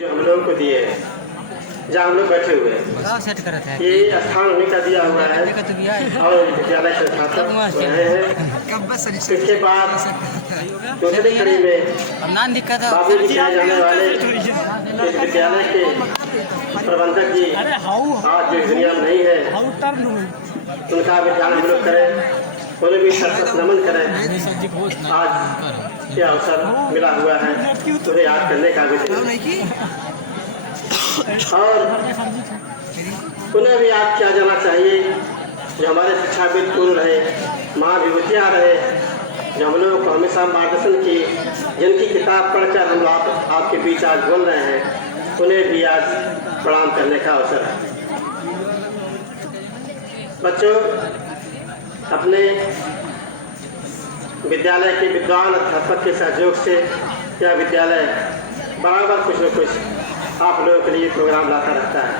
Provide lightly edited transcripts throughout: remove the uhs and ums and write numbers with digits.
जो हम लोगों को दिए हैं, जहाँ हम लोग बैठे हुए हैं, ये स्थान उन्हीं का दिया हुआ है और विद्यालय से छात्र रहे हैं। इसके बाद दूसरी कड़ी में बाबू जी कहे जाने वाले इस विद्यालय के प्रबंधक जी आज जो दुनिया में नहीं है, उनका भी ध्यान हम लोग करें, उन्हें भी सशक्त नमन करें। आज क्या अवसर मिला हुआ है उन्हें याद करने का भी, और उन्हें भी याद किया जाना चाहिए जो हमारे शिक्षाविद पूर्व रहे, माँ विभूतियाँ रहे, जो हम लोगों को हमेशा मार्गदर्शन की, जिनकी किताब पढ़कर हम आपके बीच आज बोल रहे हैं, उन्हें भी आज प्रणाम करने का अवसर है। बच्चों, अपने विद्यालय के विद्वान अध्यापक के सहयोग से यह विद्यालय बराबर कुछ न कुछ आप लोगों के लिए प्रोग्राम लाता रहता है,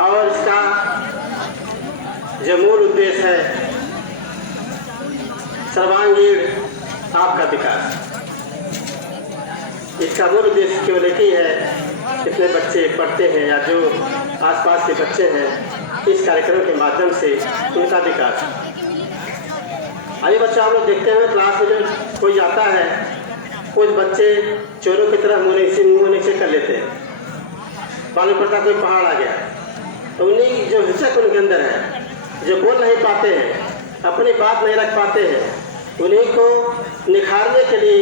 और इसका जो मूल उद्देश्य है सर्वांगीण आपका विकास। इसका मूल उद्देश्य केवल एक ही है, कितने बच्चे पढ़ते हैं या जो आसपास के बच्चे हैं, इस कार्यक्रम के माध्यम से उनका विकास। आइए बच्चों, हम लोग देखते हैं क्लास में जो कोई जाता है, कुछ बच्चे चोरों की तरह मुँह नीचे कर लेते हैं, मालूम पड़ता कोई पहाड़ आ गया, तो उन्हीं जो हिचक उनके अंदर है, जो बोल नहीं पाते हैं, अपनी बात नहीं रख पाते हैं, उन्हीं को निखारने के लिए,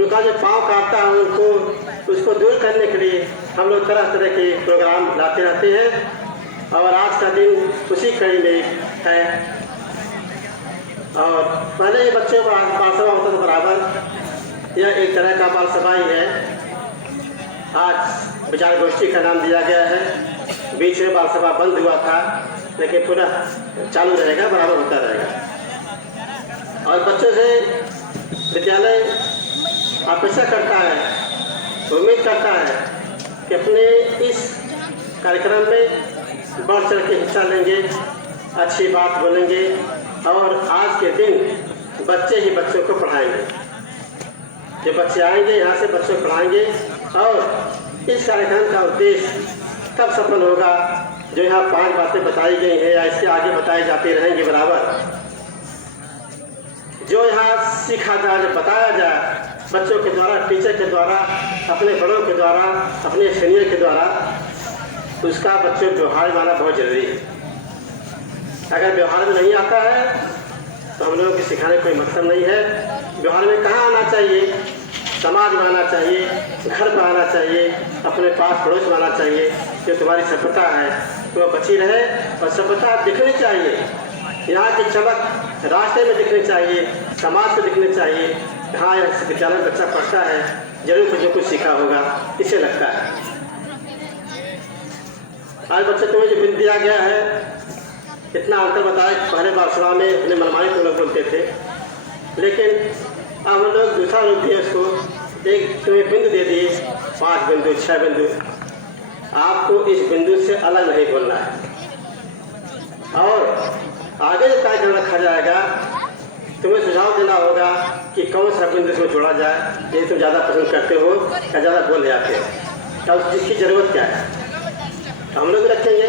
उनका जो पाँव काटता है उनको उसको दूर करने के लिए हम लोग तरह तरह के प्रोग्राम लाते रहते हैं, और आज का दिन उसी कड़ी में है। और पहले ये बच्चों का बाल सभा होता था बराबर, यह एक तरह का बाल सभा ही है। आज विचार गोष्ठी का नाम दिया गया है। बीच में बाल सभा बंद हुआ था, लेकिन पुनः चालू रहेगा, बराबर होता रहेगा। और बच्चों से विद्यालय अपेक्षा करता है, उम्मीद करता है कि अपने इस कार्यक्रम में बढ़ चढ़ के हिस्सा लेंगे, अच्छी बात बोलेंगे, और आज के दिन बच्चे ही बच्चों को पढ़ाएंगे। जो बच्चे आएंगे यहाँ से बच्चों को पढ़ाएंगे, और इस कार्यक्रम का उद्देश्य तब सफल होगा जो यहाँ 5 बातें बताई गई हैं या इसके आगे बताई जाती रहेंगी बराबर। जो यहाँ सीखा जाए, जो बताया जाए बच्चों के द्वारा, टीचर के द्वारा, अपने बड़ों के द्वारा, अपने सीनियर के द्वारा, उसका बच्चों को व्यवहार माना बहुत जरूरी है। अगर व्यवहार में नहीं आता है तो हम लोगों को सिखाने का कोई मतलब नहीं है। व्यवहार में कहाँ आना चाहिए? समाज में आना चाहिए, घर पर आना चाहिए, अपने पास पड़ोस में आना चाहिए। जो तुम्हारी सभ्यता है तो बची रहे, और सभ्यता दिखनी चाहिए, यहाँ की चमक रास्ते में दिखनी चाहिए, समाज को दिखनी चाहिए। हाँ, यह विद्यालय में बच्चा पढ़ता है, जरूर कुछ न कुछ सीखा होगा, इसे लगता है। आज बच्चे तुम्हें जो बिंदु दिया गया है, इतना अंतर बताया। पहले बार सभा में अपने मनमानी को लोग बोलते थे, लेकिन अब हम लोग दूसरा रूप दिए उसको। एक तुम्हें बिंदु दे दिए, 5 बिंदु, 6 बिंदु। आपको इस बिंदु से अलग नहीं बोलना है, और आगे जो कार्यक्रम रखा जाएगा तुम्हें सुझाव देना होगा कि कौन सा बिंदु इसमें जोड़ा जाए, ये तुम ज़्यादा पसंद करते हो या ज़्यादा बोल जाते हो, क्या जिसकी ज़रूरत क्या है हम लोग रखेंगे।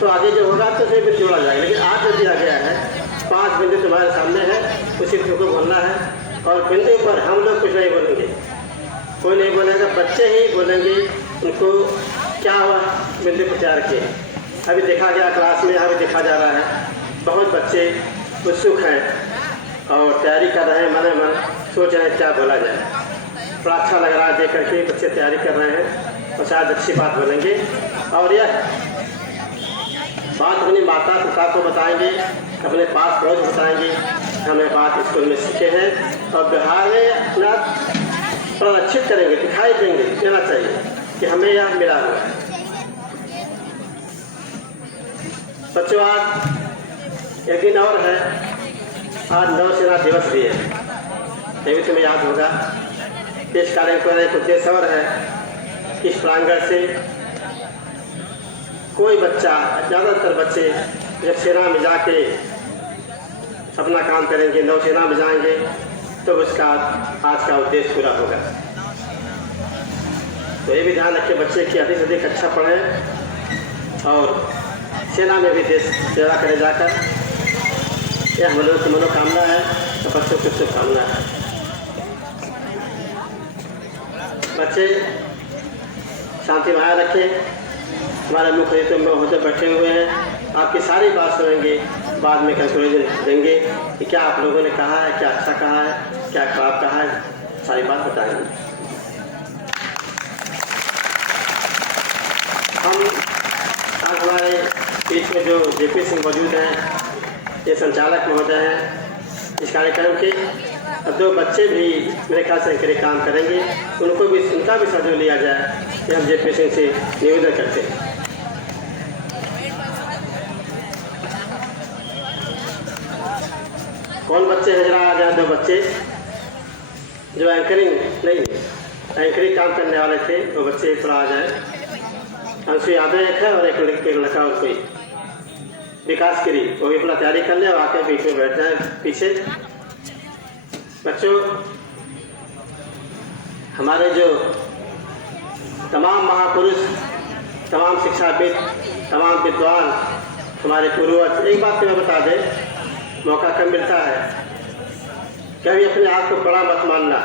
तो आगे जो होगा तो उसमें बिंदु जोड़ा जाएगा। लेकिन आज जो दिया गया है, 5 बिंदु तुम्हारे सामने है, उसी तुमको बोलना है। और बिंदु पर हम लोग कुछ नहीं बोलेंगे, कोई नहीं बोलेगा, बच्चे ही बोलेंगे उनको क्या हुआ बिंदु को तैयार किए। अभी देखा गया क्लास में, अभी देखा जा रहा है बहुत बच्चे उत्सुक हैं और तैयारी कर रहे हैं, मन मन सोच रहे हैं क्या बोला जाए। बड़ा अच्छा लग रहा है देख करके, बच्चे तैयारी कर रहे हैं और शायद अच्छी बात बोलेंगे। और यह बात अपनी माता पिता को बताएंगे, अपने पास पड़ोस बताएंगे, हमें बात स्कूल में सीखे हैं, और व्यवहार में अपना प्रदर्शित करेंगे, दिखाई देंगे, देना चाहिए कि हमें यह मिला हुआ है। बच्चों, आज एक दिन और है, आज नौसेना दिवस भी है, ये भी तुम्हें याद होगा। इस कार्यक्रम का एक उद्देश्य और है, इस प्रांगण से कोई बच्चा, ज़्यादातर बच्चे जब सेना में जाके अपना काम करेंगे, नौसेना में जाएंगे, तो उसका आज का उद्देश्य पूरा होगा। तो ये भी ध्यान रखें बच्चे कि अधिक से अधिक अच्छा पढ़ें और सेना में भी देश सेवा करें जाकर। यह हम लोगों की मनोकामना है, तो बच्चों की शुभकामना है। बच्चे शांति बनाए रखें। हमारे मुख्य अतिथि महोदय बैठे हुए हैं, आपकी सारी बात सुनेंगे, बाद में कंक्लूजन देंगे कि क्या आप लोगों ने कहा है, क्या अच्छा कहा है, क्या खराब कहा है, सारी बात बताएंगे। हम आज हमारे बीच में जो जेपी सिंह मौजूद हैं, ये संचालक महोदय हैं इस कार्यक्रम के। अब 2 बच्चे भी मेरे ख्याल से के काम करेंगे, उनको भी उनका भी सहयोग लिया जाए, ये हम जेपी सिंह से निवेदन करते हैं। कौन बच्चे नजर आ जाए? 2 बच्चे जो एंकरिंग काम करने वाले थे, वो बच्चे थोड़ा आ जाए। अंशु यादव एक है और एक लड़का और कोई विकास गिरी, वो भी अपना तैयारी कर ले और आके बीच में बैठ जाए पीछे। बच्चों, हमारे जो तमाम महापुरुष, तमाम शिक्षाविद, तमाम विद्वान, हमारे पूर्वज, एक बात मैं बता दें, मौका कम मिलता है, कभी अपने आप को बड़ा मत मानना।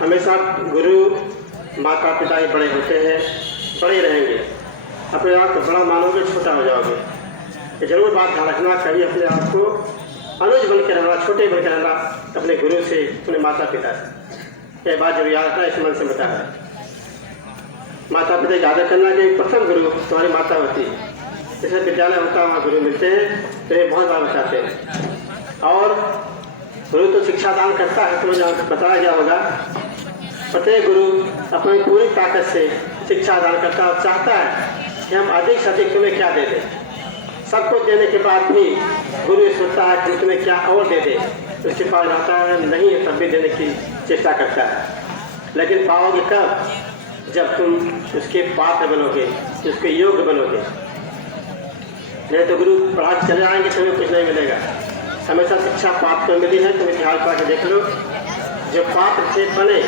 हमेशा गुरु माता पिता ही बड़े होते हैं, बड़े रहेंगे। अपने आप को बड़ा मानोगे, छोटा हो जाओगे। ये जरूर बात ध्यान रखना, कभी अपने आप को अनुज बन के रहना, छोटे बन के रहना अपने गुरु से, अपने माता पिता से। यह बात जरूर याद रखना, इस मन से बताया है। माता पिता की आदर करना कि प्रथम गुरु तुम्हारी माता होती है। जैसे विद्यालय होता है वहाँ गुरु मिलते हैं, तो ये बहुत बार बताते हैं। और गुरु तो शिक्षा दान करता है, तो जहाँ बताया गया होगा, प्रत्येक गुरु अपनी पूरी ताकत से शिक्षा दान करता है और चाहता है कि हम अधिक से अधिक तुम्हें क्या दे दें। सबको देने के बाद भी गुरु सोचता है कि तुम्हें क्या और दे दे, उसके पास रहता है नहीं, तब भी देने की चेष्टा करता है। लेकिन पाओगे कब? जब तुम उसके पात्र बनोगे, उसके योग्य बनोगे। नहीं तो गुरु पढ़ा के चले आएंगे, तुम्हें कुछ नहीं मिलेगा। हमेशा शिक्षा पात्र मिली है, तुम इतिहास पढ़ के देख लो। जो पात्र थे बने,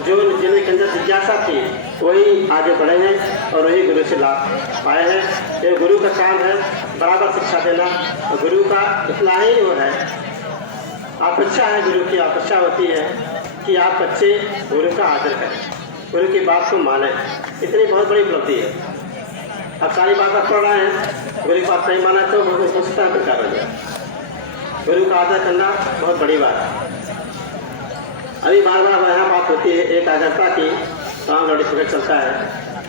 जो जिनके अंदर जिज्ञासा थी, वही आगे बढ़े हैं और वही गुरु से लाभ पाए हैं। ये गुरु का काम है बराबर शिक्षा देना, और गुरु का इतना ही वो है, अपेक्षा है, गुरु की अपेक्षा होती है कि आप बच्चे गुरु का आदर करें, गुरु की बात को माने। इतनी बहुत बड़ी उपलब्धि है। अब सारी बात आप पढ़ रहे हैं, गुरु की बात नहीं माना तो बहुत सोचता है बेकार हो जाए। गुरु का आदर करना बहुत बड़ी बात है। अभी बार बार यहाँ बात होती है एकाग्रता की, तमाम नोटिफिकेट चलता है।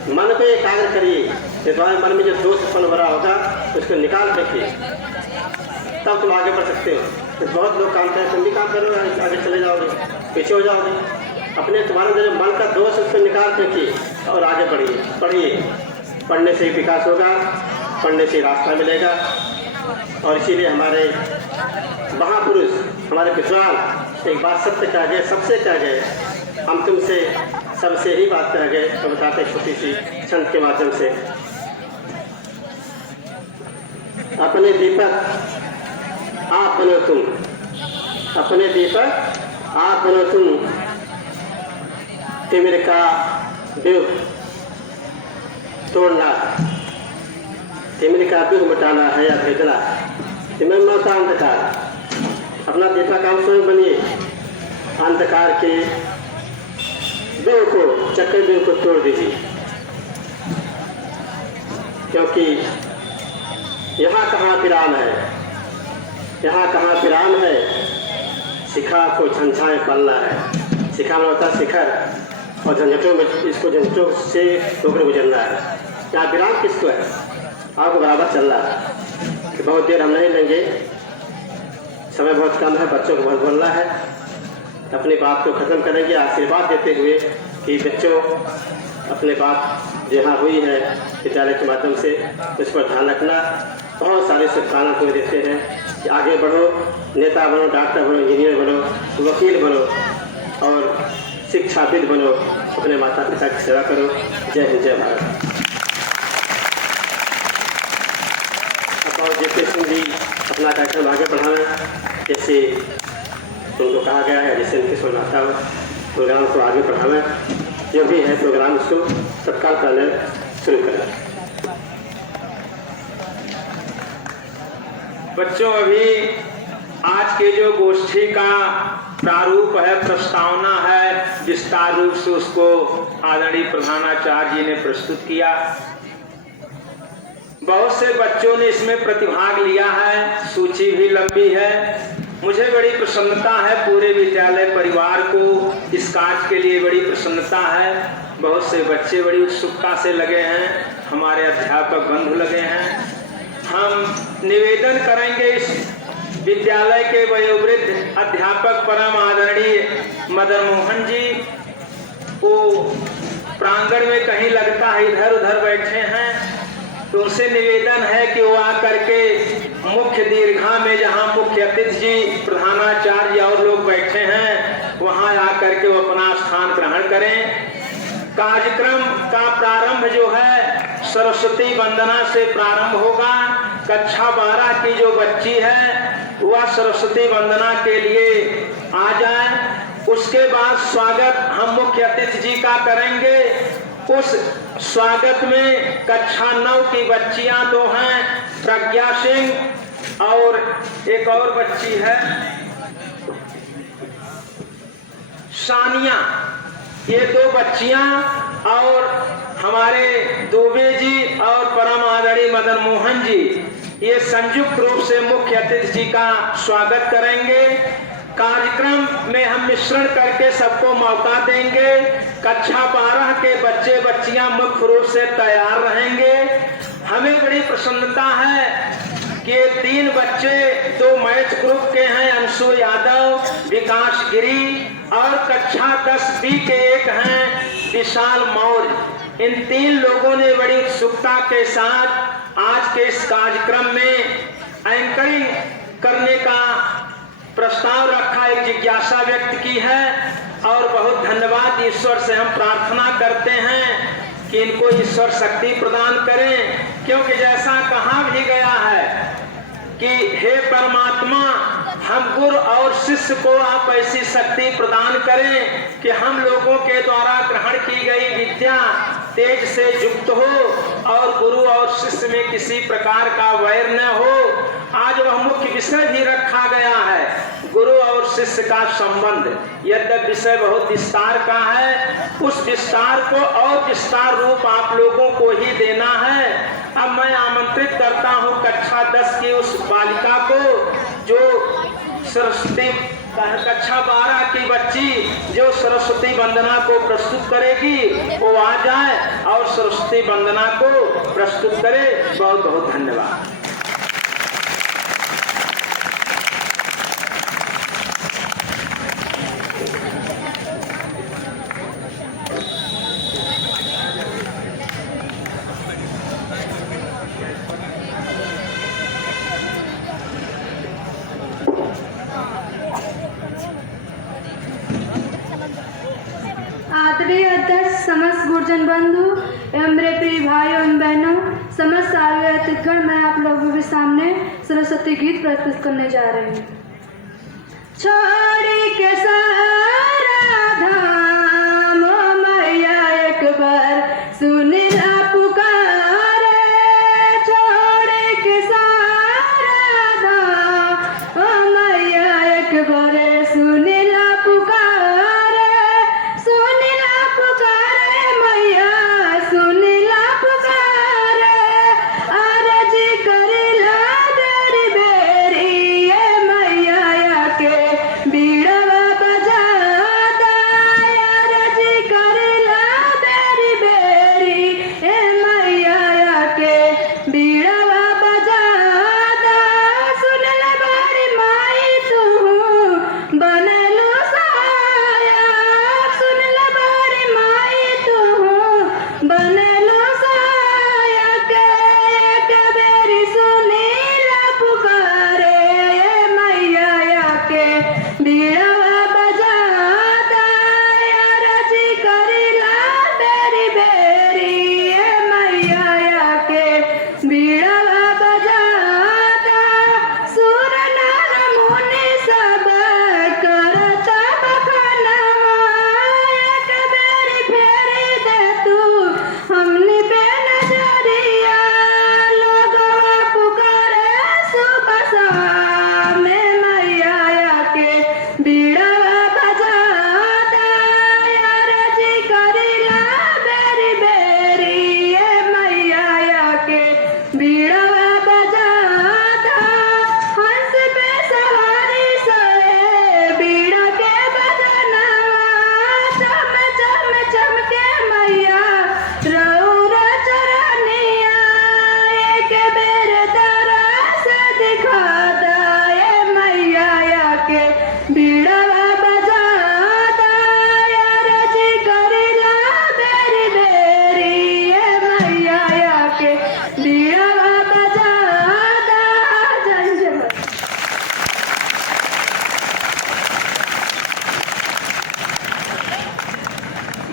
मन को एकाग्र करिए, तुम्हारे मन में जो दोष उत्पन्न हो रहा होगा उसको निकाल फेंकिए, तब तुम आगे बढ़ सकते हो। तो बहुत लोग काम करें, तुम भी काम करो, आगे चले जाओगे, पीछे हो जाओगे। अपने तुम्हारे जो मन का दोष उसको निकाल फेंकिए और आगे बढ़िए। पढ़िए, पढ़ने से ही विकास होगा, पढ़ने से रास्ता मिलेगा। और इसीलिए हमारे महापुरुष, हमारे विद्वान एक बात सत्य कह गए, सबसे कह गए, हम तुमसे सबसे ही बात कह गए। तो बताते छोटी सी छंद के माध्यम से, अपने दीपक आप बनो तुम, अपने दीपक आप बनो तुम, तिमिर का व्यूह तोड़ना, तिमिर का व्यूह मिटाना है या भेजना, तिमिर का अंधकार। अपना दीपक आप स्वयं बनिए, अंधकार के व्यूह को, चक्कर व्यूह को तोड़ दीजिए। क्योंकि यहाँ कहाँ विराम है, यहाँ कहाँ विराम है, शिखा को झंझाएं पलना है। शिखा में होता है शिखर, और झंझटों में, इसको झंझटों से होकर गुजरना है। यहाँ विराम किसको है? आपको बराबर चलना है। कि बहुत देर हम नहीं लेंगे, समय बहुत कम है, बच्चों को बहुत बोलना है। अपनी बात को ख़त्म करेंगे आशीर्वाद देते हुए कि बच्चों अपने बात जहाँ हुई है विद्यालय के माध्यम से, उस पर ध्यान रखना। बहुत सारे शुभकामनाएं तुम्हें देते हैं कि आगे बढ़ो, नेता बनो, डॉक्टर बनो, इंजीनियर बनो, वकील बनो और शिक्षाविद बनो, अपने माता पिता की सेवा करो। जय हिंद, जय भारत। और जेपी सिंह जी अपना कार्यक्रम आगे बढ़ाना, जैसे उनको कहा गया है, जैसे उनकी सुनाता हो। प्रोग्राम को आगे बढ़ाना जो भी है प्रोग्राम उसको तत्काल पहले शुरू करें। बच्चों, अभी आज के जो गोष्ठी का प्रारूप है, प्रस्तावना है, विस्तार रूप से उसको आदरणीय प्रधानाचार्य जी ने प्रस्तुत किया। बहुत से बच्चों ने इसमें प्रतिभाग लिया है, सूची भी लंबी है। मुझे बड़ी प्रसन्नता है, पूरे विद्यालय परिवार को इस कार्य के लिए बड़ी प्रसन्नता है। बहुत से बच्चे बड़ी उत्सुकता से लगे हैं, हमारे अध्यापक बंधु लगे हैं। हम निवेदन करेंगे इस विद्यालय के वयोवृद्ध अध्यापक परम आदरणीय मदन मोहन जी को प्रांगण में कहीं लगता है इधर उधर बैठे हैं, तो उनसे निवेदन है कि वो आकर के मुख्य दीर्घा में जहां मुख्य अतिथि जी प्रधानाचार्य और लोग बैठे हैं वहां आकर के वो अपना स्थान ग्रहण करें। कार्यक्रम का प्रारंभ जो है सरस्वती वंदना से प्रारंभ होगा। कक्षा 12 की जो बच्ची है वह सरस्वती वंदना के लिए आ जाए। उसके बाद स्वागत हम मुख्य अतिथि जी का करेंगे। उस स्वागत में कक्षा 9 की बच्चियां दो हैं, प्रज्ञा सिंह और एक और बच्ची है सानिया। ये दो बच्चियां और हमारे दुबे जी और परम आदरणीय मदन मोहन जी ये संयुक्त रूप से मुख्य अतिथि जी का स्वागत करेंगे। कार्यक्रम में हम मिश्रण करके सबको मौका देंगे। कक्षा 12 के बच्चे बच्चियां मुख्य रूप से तैयार रहेंगे। हमें बड़ी प्रसन्नता है कि 3 बच्चे 2 मैथ ग्रुप के हैं, अंशु यादव, विकास गिरी, और कक्षा 10B के एक हैं विशाल मौर्य। इन 3 लोगों ने बड़ी उत्सुकता के साथ आज के इस कार्यक्रम में एंकरिंग करने का प्रस्ताव रखा, एक जिज्ञासा व्यक्त की है और बहुत धन्यवाद। ईश्वर से हम प्रार्थना करते हैं कि इनको ईश्वर शक्ति प्रदान करें, क्योंकि जैसा कहा भी गया है कि हे परमात्मा हम गुरु और शिष्य को आप ऐसी शक्ति प्रदान करें कि हम लोगों के द्वारा ग्रहण की गई विद्या तेज से युक्त हो और गुरु और शिष्य में किसी प्रकार का वैर न हो। आज वह मुख्य विषय भी रखा गया है, गुरु और शिष्य का संबंध। यद्यपि विषय बहुत विस्तार का है, उस विस्तार को और विस्तार रूप आप लोगों को ही देना है। अब मैं आमंत्रित करता हूं कक्षा 10 की उस बालिका को जो सरस्वती कक्षा 12 की बच्ची जो सरस्वती वंदना को प्रस्तुत करेगी वो आ जाए और सरस्वती वंदना को प्रस्तुत करे। बहुत बहुत धन्यवाद। आदरणीय अध्यक्ष, समस्त गुरुजन बंधु एवं मेरे प्रिय भाइयों एवं बहनों, समस्त आयु अतिथिगण, मैं आप लोगों के सामने सरस्वती गीत प्रस्तुत करने जा रही हूँ। छोड़ी के सारा धाम ओ मैया एक बार सुन ला पुकारे, छोड़ी के सारा धाम ओ मैया एक बार सुन ला पुकारे, सुन ला पुकारे मैया सुन ला पुकारे, अरज करिला बेरी बेरी ये मैया के बीड़वा बजा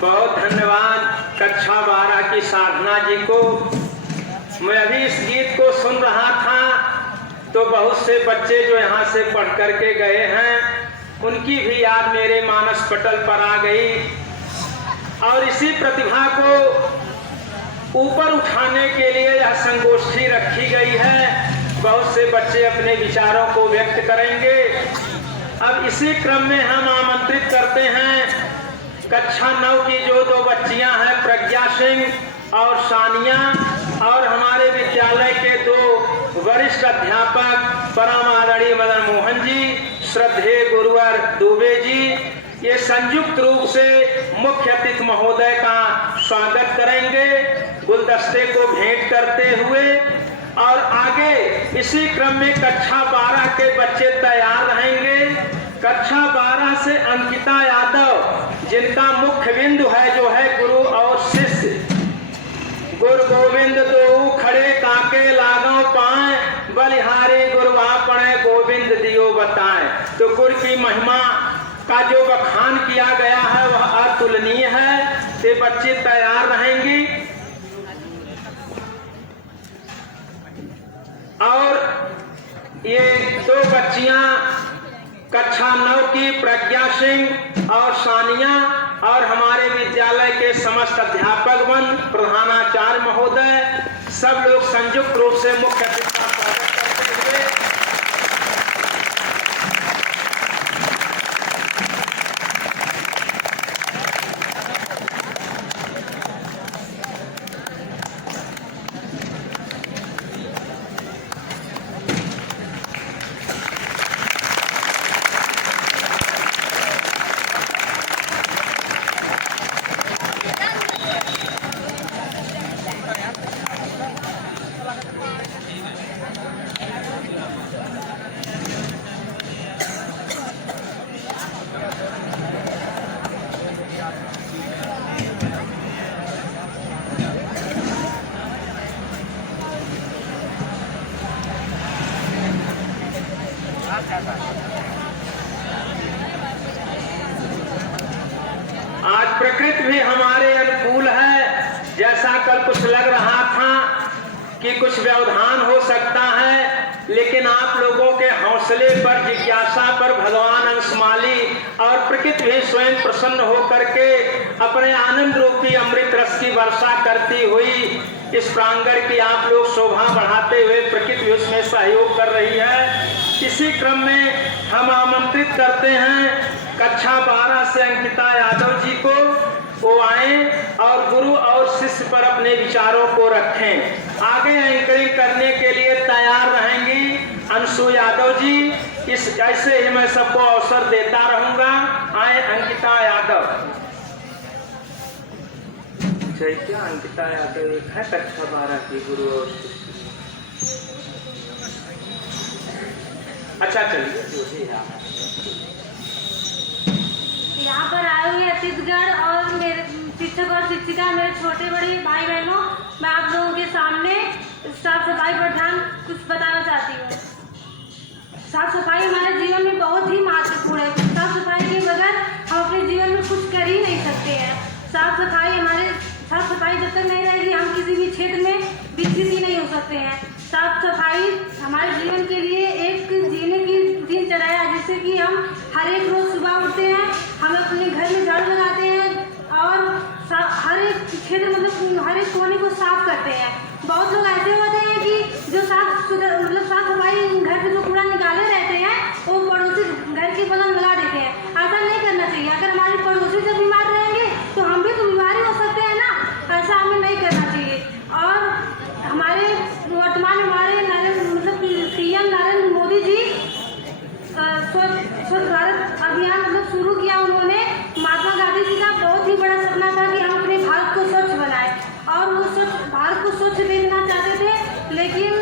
बहुत धन्यवाद कक्षा 12 की साधना जी को। मैं अभी इस गीत को सुन रहा था तो बहुत से बच्चे जो यहाँ से पढ़ करके गए हैं उनकी भी याद मेरे मानस पटल पर आ गई और इसी प्रतिभा को ऊपर उठाने के लिए यह संगोष्ठी रखी गई है। बहुत से बच्चे अपने विचारों को व्यक्त करेंगे। अब इसी क्रम में हम आमंत्रित करते हैं कक्षा 9 की जो 2 बच्चियां हैं, प्रज्ञा सिंह और सानिया, और हमारे विद्यालय के 2 वरिष्ठ अध्यापक परम आदरणीय मदन मोहन जी, श्रद्धेय गुरुवर दुबे जी, ये संयुक्त रूप से मुख्य अतिथि महोदय का स्वागत करेंगे गुलदस्ते को भेंट करते हुए। और आगे इसी क्रम में कक्षा 12 के बच्चे तैयार रहेंगे। कक्षा 12 से अंकिता यादव, जिनका मुख्य बिंदु है जो है गुरु और शिष्य। गुरु गोविंद दो खड़े काके लागों पाए, बलिहारी गुरुआ पड़े गोविंद दियो बताए। तो गुरु की महिमा का जो बखान किया गया है वह अतुलनीय है। ये बच्चे तैयार रहेंगी। और ये 2 बच्चियां कक्षा 9 की प्रज्ञा सिंह और सानिया और हमारे विद्यालय के समस्त अध्यापकगण, प्रधानाचार्य महोदय, सब लोग संयुक्त रूप से मुख्य अतिथि का स्वागत करते हुए आज प्रकृति भी हमारे अनुकूल है। जैसा कल कुछ लग रहा था कि कुछ व्यवधान हो सकता है, लेकिन आप लोगों के हौसले पर, जिज्ञासा पर भगवान अंशमाली और प्रकृति भी स्वयं प्रसन्न होकर के अपने आनंद रूपी अमृत रस की वर्षा करती हुई इस प्रांगण की आप लोग शोभा बढ़ाते हुए प्रकृति भी उसमें सहयोग कर रही है। इसी क्रम में हम आमंत्रित करते हैं कक्षा 12 से अंकिता यादव जी को, वो आए और गुरु और शिष्य पर अपने विचारों को रखें। आगे एंकरिंग करने के लिए तैयार रहेंगी अंशु यादव जी। इस ऐसे ही मैं सबको अवसर देता रहूंगा। आए अंकिता यादव। क्या अंकिता यादव एक है कक्षा 12 की गुरु और शिष्य। अच्छा चलिए जो भी है। यहाँ पर आए हुए अतिथिगण और मेरे शिक्षक और शिक्षिका, मेरे छोटे बड़े भाई बहनों, मैं आप लोगों के सामने साफ सफाई पर ध्यान कुछ बताना चाहती हूँ। साफ सफाई हमारे जीवन में बहुत ही महत्वपूर्ण है। साफ सफाई के बगैर हम अपने जीवन में कुछ कर ही नहीं सकते हैं। साफ सफाई जब तक नहीं रहेगी हम किसी भी क्षेत्र में विकसित ही नहीं हो सकते हैं। साफ सफाई हमारे जीवन के लिए एक जीने की दिनचर्या है, जिससे कि हम हर एक रोज सुबह उठते हैं, हम अपने घर में झाड़ू लगाते हैं और हर एक क्षेत्र मतलब हर एक कोने को साफ करते हैं। बहुत लोग ऐसे होते हैं कि जो साफ सफाई घर से जो कूड़ा निकाले रहते हैं वो पड़ोसी घर के बगल लगा देते हैं। ऐसा नहीं करना चाहिए। अगर हमारे पड़ोसी जब बीमार रहेंगे तो हम भी तो बीमार ही हो सकते हैं ना। ऐसा हमें नहीं करना चाहिए। और हमारे वर्तमान में हमारे पीएम नरेंद्र मोदी जी स्वच्छ भारत अभियान मतलब शुरू किया उन्होंने। महात्मा गांधी जी का बहुत ही बड़ा सपना था कि हम अपने भारत को स्वच्छ बनाएं और वो भारत को स्वच्छ देखना चाहते थे, लेकिन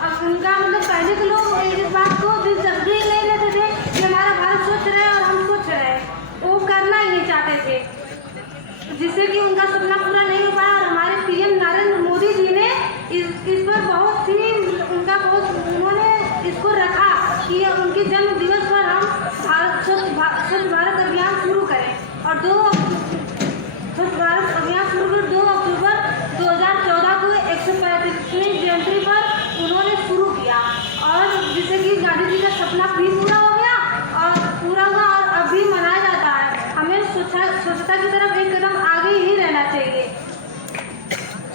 अब उनका मतलब पहले के लोग इस बात को दिलचस्पी नहीं लेते थे कि हमारा भारत स्वच्छ रहे और हम स्वच्छ रहे। वो करना ही नहीं चाहते थे, जिससे कि उनका सपना पूरा नहीं हो पाया। और हमारे पीएम नरेंद्र मोदी जी ने इस पर बहुत ही उन्होंने इसको रखा कि उनके जन्म दिवस पर हम स्वच्छ भारत अभियान शुरू करें। और स्वच्छता की तरफ एक कदम आगे ही रहना चाहिए।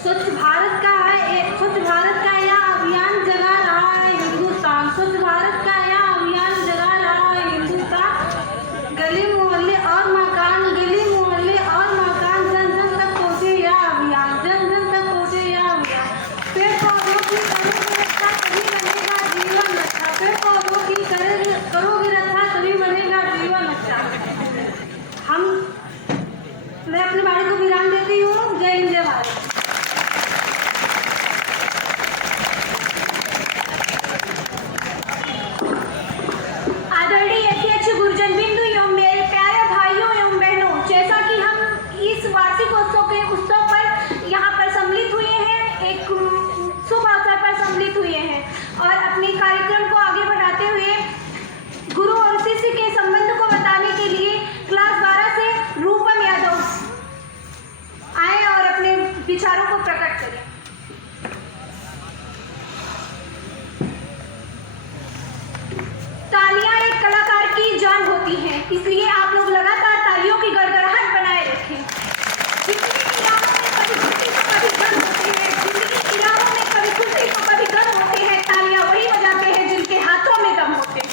स्वच्छ भारत का यह अभियान जगा रहा है हिंदुस्तान। स्वच्छ भारत का यह अभियान जगा रहा है हिंदुस्तान। गली मोहल्ले और मकान, जन जन तक पहुँचे यह अभियान, जन जन तक पहुँचे यह अभियान। पेड़ पौधों की करोगे रक्षा तभी बनेगा जीवन अच्छा। पेड़ पौधों की करोगे रक्षा तभी बनेगा जीवन अच्छा। मैं अपने बारे को विराम देती हूँ। जय हिंद, जय भारत। आदरणीय अध्यक्ष गुरुजन बिंदु एवं मेरे प्यारे भाइयों एवं बहनों, जैसा कि हम इस वार्षिक उत्सव पर यहाँ पर सम्मिलित हुए हैं, एक शुभ अवसर पर सम्मिलित हुए हैं और अपने कार्यक्रम को आगे बढ़ाते हुए गुरु और शिष्य के संबंध को बताने के लिए क्लास 12 से रूपम यादव आए और अपने विचारों को प्रकट करें। तालियां एक कलाकार की जान होती हैं, इसलिए आप लोग लगातार तालियों की गड़गड़ाहट बनाए रखें। जिंदगी की राहों में कभी खुशी तो कभी गम होती है, जिंदगी की राहों में कभी खुशी तो कभी गम होते हैं। तालियां वही बजाते हैं जिनके हाथों में दम होते हैं।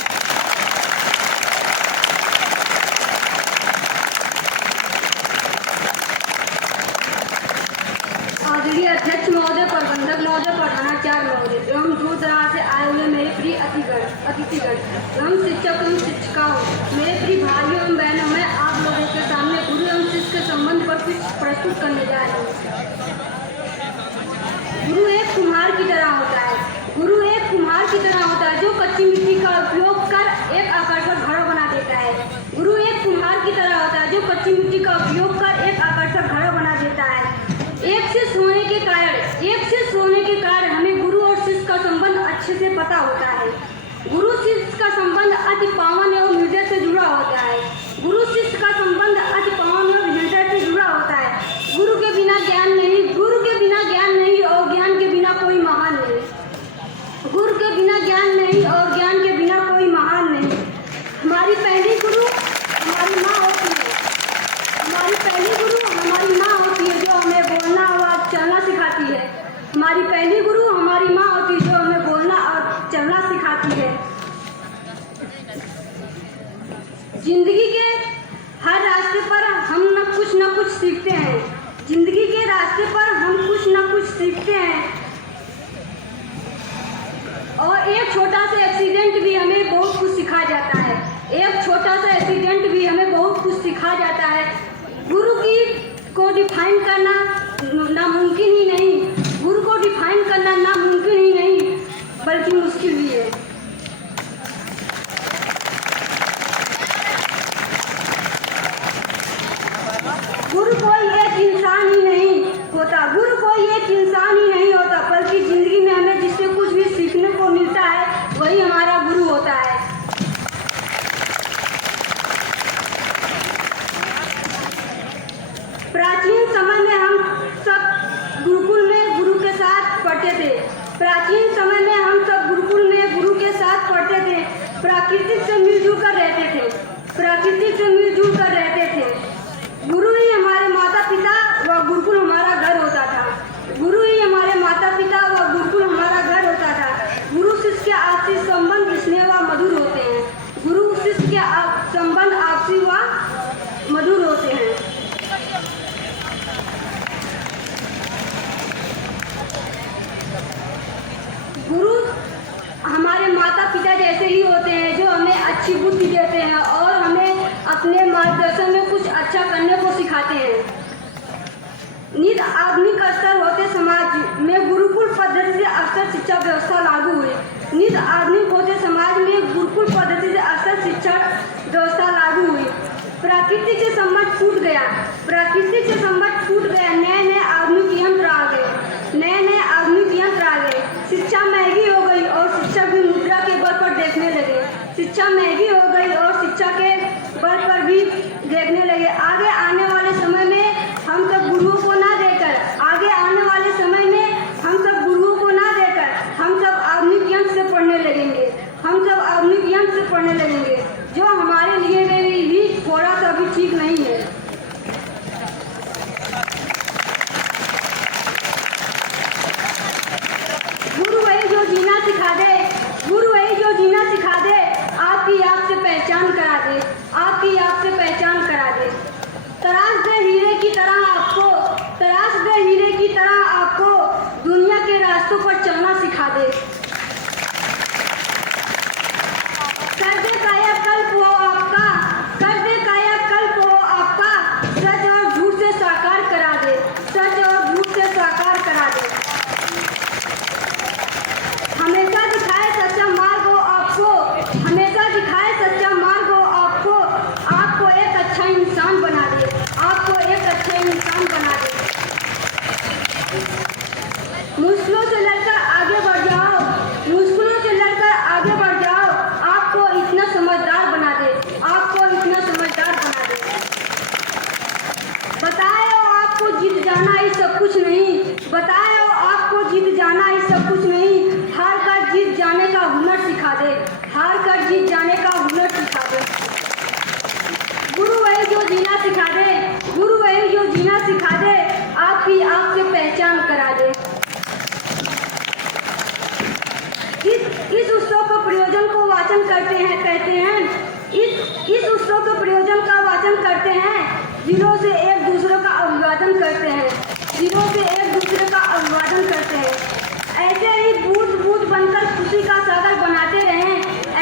आदरणीय अध्यक्ष महोदय, प्रबंधक महोदय, प्रधानाचार्य महोदय एवं दूर दराज से आए हुए मेरे प्रिय अतिथिगण एवं शिक्षक एवं शिक्षिकाओं, मेरे प्रिय भाइयों एवं बहनों, मैं आप लोगों के सामने गुरु एवं शिष्य के संबंध पर कुछ प्रस्तुत करने जा रही हूँ। गुरु एक कुम्हार की तरह होता है। गुरु एक कुम्हार की तरह होता है जो कच्ची मिट्टी का उपयोग कर एक आकर्षक घड़ा बना देता है। गुरु एक कुम्हार की तरह होता है जो कच्ची मिट्टी का उपयोग कर एक आकर्षक घड़ा बना देता है। एक शिष्य होने के कारण हमें गुरु और शिष्य का संबंध अच्छे से पता होता है। गुरु शिष्य का संबंध अति पावन एवं हृदय से जुड़ा होता है। गुरु शिष्य का संबंध अति पावन एवं हृदय से जुड़ा होता है। गुरु के बिना ज्ञान नहीं और ज्ञान के बिना कोई महान नहीं। गुरु के बिना ज्ञान नहीं और ज्ञान के बिना कोई महान नहीं। हमारी पहली गुरु हमारी माँ होती है। हमारी पहली गुरु हमारी माँ होती है जो हमें बोलना और चलना सिखाती है। हमारी पहली गुरु हमारी माँ होती है जो हमें बोलना और चलना सिखाती है। जिंदगी के हर रास्ते पर हम न कुछ सीखते हैं। जिंदगी के रास्ते पर हम कुछ न कुछ सीखते हैं और एक छोटा सा एक्सीडेंट भी हमें बहुत कुछ सिखा जाता है। एक छोटा सा एक्सीडेंट भी हमें बहुत कुछ सिखा जाता है। गुरु को डिफाइन करना नामुमकिन ही नहीं, गुरु को डिफाइन करना नामुमकिन ही नहीं बल्कि मुश्किल भी है। गुरु कोई एक इंसान ही नहीं होता, गुरु कोई एक इंसान ही नहीं होता, बल्कि जिंदगी में हमें जिससे कुछ भी सीखने को मिलता है वही हमारा गुरु होता है। प्राचीन समय में हम सब गुरुकुल में गुरु के साथ पढ़ते थे। प्राचीन समय में हम सब गुरुकुल में गुरु के साथ पढ़ते थे। प्राकृतिक से मिलजुल कर रहते थे। प्राकृतिक से मिलजुल कर रहते थे। गुरु ही हमारे माता पिता व गुरुकुल हमारा घर होता था। गुरु ही हमारे माता पिता व गुरुकुल हमारा घर होता था। गुरु शिष्य के आपसी संबंध स्नेह व मधुर होते हैं। गुरु शिष्य के संबंध आपसी व मधुर होते हैं। गुरु हमारे माता पिता जैसे ही होते हैं जो हमें अच्छी बुद्धि देते हैं और हमें अपने मार्गदर्शन में कुछ अच्छा करने को सिखाते हैं। नित आधुनिक स्तर होते समाज में गुरुकुल पद्धति से अक्सर शिक्षा व्यवस्था लागू हुई। नित आधुनिक होते समाज में गुरुकुल पद्धति से अक्सर शिक्षा व्यवस्था लागू हुई। प्राकृतिक से संबंध टूट गया। प्राकृतिक से संबंध टूट गया। नए नए आधुनिक यंत्र आ गए। नए नए आधुनिक यंत्र आ गए। शिक्षा महंगी हो गई और शिक्षक भी मुद्रा के बल पर देखने लगे। शिक्षा महंगी हो गई और शिक्षा के बल पर भी देखने लगे। आगे आने वाले समय में हम सब गुरुओं को ना देकर हम सब आधुनिक यंत्र से पढ़ने लगेंगे। हम सब आधुनिक यंत्र से पढ़ने लगेंगे जो हमारे लिए भी थोड़ा सा भी ठीक नहीं है। सिखा दे। कर दे कायाकल्प वो आपका, कर दे कायाकल्प वो आपका, सच और झूठ से साकार करा दे, सच और झूठ से साकार करा दे। हमेशा दिखाए सच्चा मार्ग हो आपको, हमेशा दिखाए सच्चा मार्ग हो आपको, आपको एक अच्छा इंसान बना दे, आपको एक अच्छा इंसान बना दे। मुश्किलों से लड़कर आगे बढ़ जाओ, मुश्किलों से लड़कर आगे बढ़ जाओ, आपको इतना समझदार बना दे, आपको इतना समझदार बना दे। बताए हो आपको जीत जाना ही सब कुछ नहीं, बताए हो आपको जीत जाना ही सब कुछ नहीं, हार कर जीत जाने का हुनर सिखा दे, हार कर जीत जाने का हुनर सिखा दे। गुरु वही जो जीना सिखा दे, गुरु वही जो जीना सिखा दे, आपकी आप से पहचान करा दे। इस उत्सव का प्रयोजन को वाचन करते हैं, कहते हैं इस उत्सव के प्रयोजन का वाचन करते हैं, दिलों से एक दूसरे का अभिवादन करते हैं, दिलों से एक दूसरे का अभिवादन करते हैं। ऐसे ही बूंद बूंद बनकर खुशी का सागर बनाते रहें,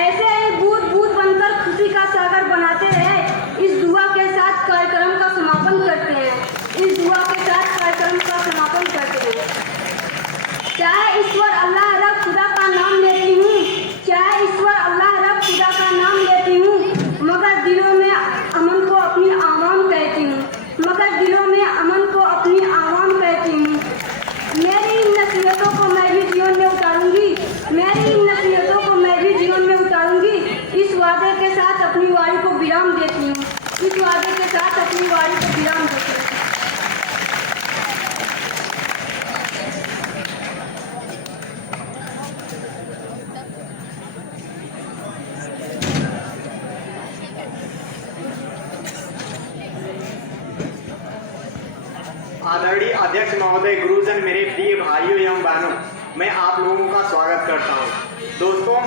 ऐसे ही बूंद बूंद बनकर खुशी का सागर बनाते रहें। इस दुआ के साथ कार्यक्रम का समापन करते हैं, इस दुआ के साथ कार्यक्रम का समापन करते हैं। चाहे ईश्वर अल्लाह रब खुदा का नाम लेती हूँ, चाहे ईश्वर अल्लाह रब खुदा का नाम लेती हूँ, मगर दिलों में अमन को अपनी आवाम कहती हूँ, मगर दिलों में अमन को अपनी आवाम कहती हूँ। मेरी इन नसीहतों को मैं भी जीवन में उतारूंगी, मेरी इन नसीहतों को मैं भी जीवन में उतारूंगी। इस वादे के साथ अपनी वारी को विराम देती हूँ, इस वादे के साथ अपनी वारी को विराम देती हूँ। आदरणीय अध्यक्ष महोदय, गुरुजन, मेरे प्रिय भाइयों एवं बहनों, मैं आप लोगों का स्वागत करता हूं। दोस्तों,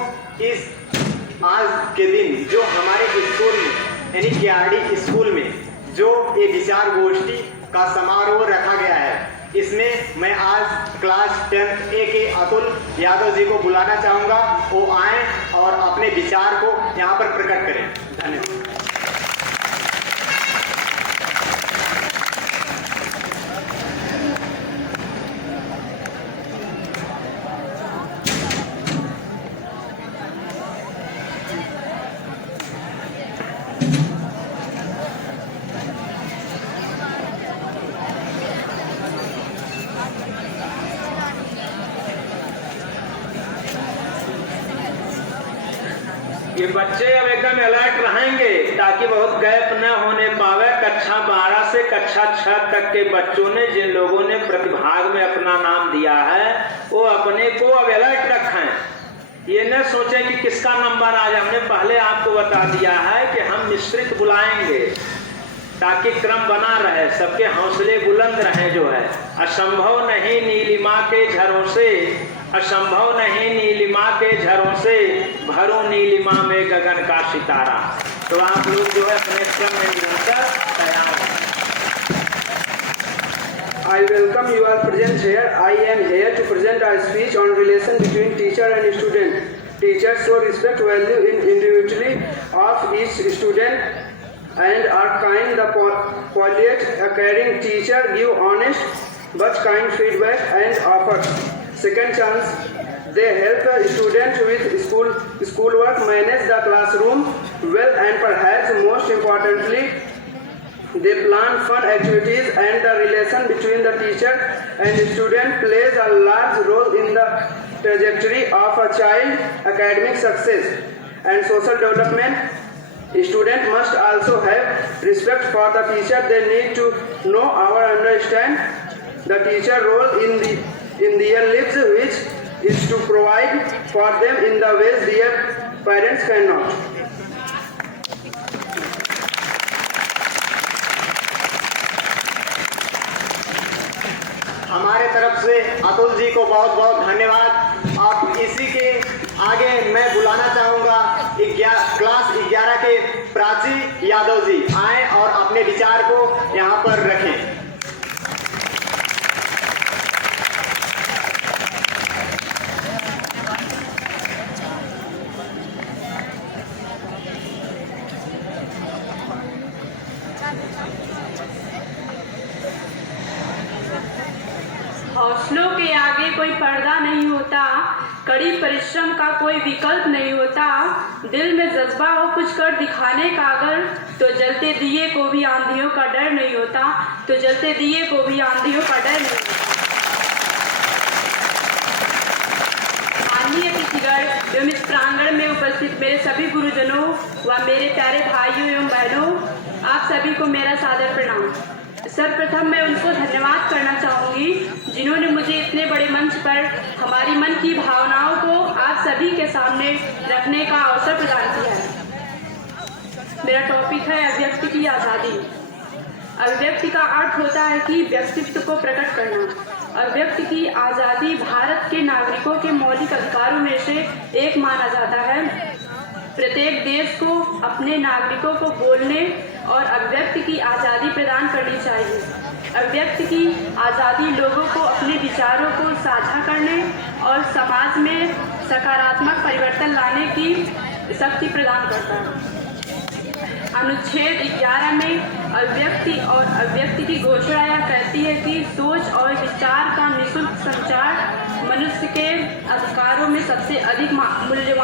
इस आज के दिन जो हमारे स्कूल में यानी केआरडी स्कूल में जो ये विचार गोष्ठी का समारोह रखा गया है, इसमें मैं आज क्लास 10 ए के अतुल यादव जी को बुलाना चाहूँगा। वो आए और अपने विचार को यहाँ पर प्रकट करें। धन्यवाद। ये बच्चे अब एकदम अलर्ट रहेंगे ताकि बहुत गैप न होने पावे। कक्षा 12 से कक्षा 6 तक के बच्चों ने, जिन लोगों ने प्रतिभाग में अपना नाम दिया है, वो अपने को अब अलर्ट रखें। ये न सोचें कि किसका नंबर आज, हमने पहले आपको बता दिया है कि हम मिश्रित बुलाएंगे ताकि क्रम बना रहे, सबके हौसले बुलंद रहे। जो है असंभव नहीं नीलिमा के झरों से, असंभव नहीं नीलिमा के झरों से, भरो नीलिमा में गगन का सितारा। तो आप लोग जो है अपने क्रम में निरंतर तैयार हैं। I welcome you all present here. I am here to present a speech on relation between teacher and student. Teachers show respect, value in individually of each student and are kind. The polite, a caring teacher give honest but kind feedback and offers second chance. They help a student with schoolwork, manage the classroom well, and perhaps most importantly, they plan fun activities, and the relation between the teacher and student plays a large role in the trajectory of a child academic success and social development. Student must also have respect for the teacher. They need to know or understand the teacher role in their lives, which is to provide for them in the ways their parents cannot. हमारे तरफ से अतुल जी को बहुत बहुत धन्यवाद। अब इसी के आगे मैं बुलाना चाहूँगा क्लास 11 के प्राची यादव जी आए और अपने विचार को यहाँ पर रखें। हौसलों के आगे कोई पर्दा नहीं होता, कड़ी परिश्रम का कोई विकल्प नहीं होता, दिल में जज्बा हो कुछ कर दिखाने का अगर, तो जलते दिए को भी आंधियों का डर नहीं होता, तो जलते दिए को भी आंधियों का डर नहीं होता। माननीय अतिथिगण एवं इस प्रांगण में उपस्थित मेरे सभी गुरुजनों व मेरे प्यारे भाइयों एवं बहनों, आप सभी को मेरा सादर प्रणाम। सर्वप्रथम मैं उनको धन्यवाद करना चाहूँगी जिन्होंने मुझे इतने बड़े मंच पर हमारी मन की भावनाओं को आप सभी के सामने रखने का अवसर प्रदान किया है। मेरा टॉपिक है अभिव्यक्ति की आज़ादी। अभिव्यक्ति का अर्थ होता है कि व्यक्तित्व को प्रकट करना। अभिव्यक्ति की आज़ादी भारत के नागरिकों के मौलिक अधिकारों में से एक माना जाता है। प्रत्येक देश को अपने नागरिकों को बोलने और अभिव्यक्ति की आज़ादी प्रदान करनी चाहिए। अभिव्यक्ति की आज़ादी लोगों को अपने विचारों को साझा करने और समाज में सकारात्मक परिवर्तन लाने की शक्ति प्रदान करता है। अनुच्छेद 11 में अभिव्यक्ति और अभिव्यक्ति की घोषणा यह कहती है कि सोच और विचार का निःशुल्क संचार मनुष्य के अधिकारों में सबसे अधिक मूल्यवान